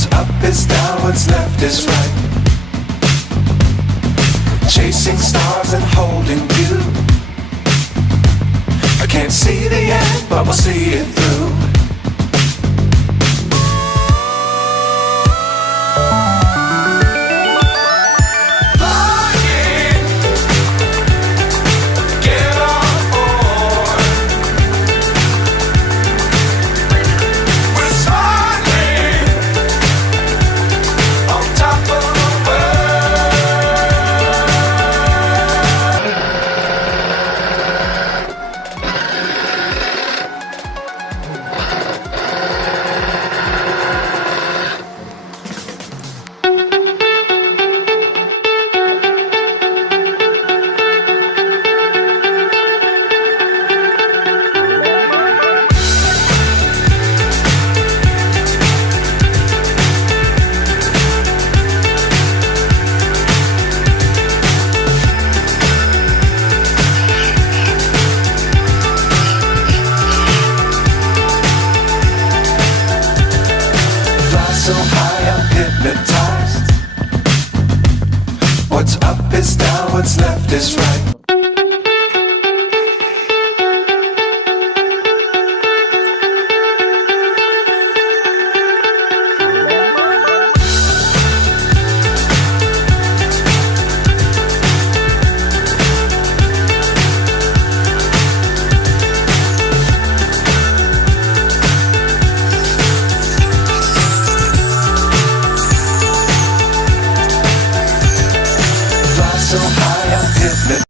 What's up is down, what's left is right. Chasing stars and holding you. I can't see the end, but we'll see it through. So high, I'm hypnotized. What's up is down, what's left is right.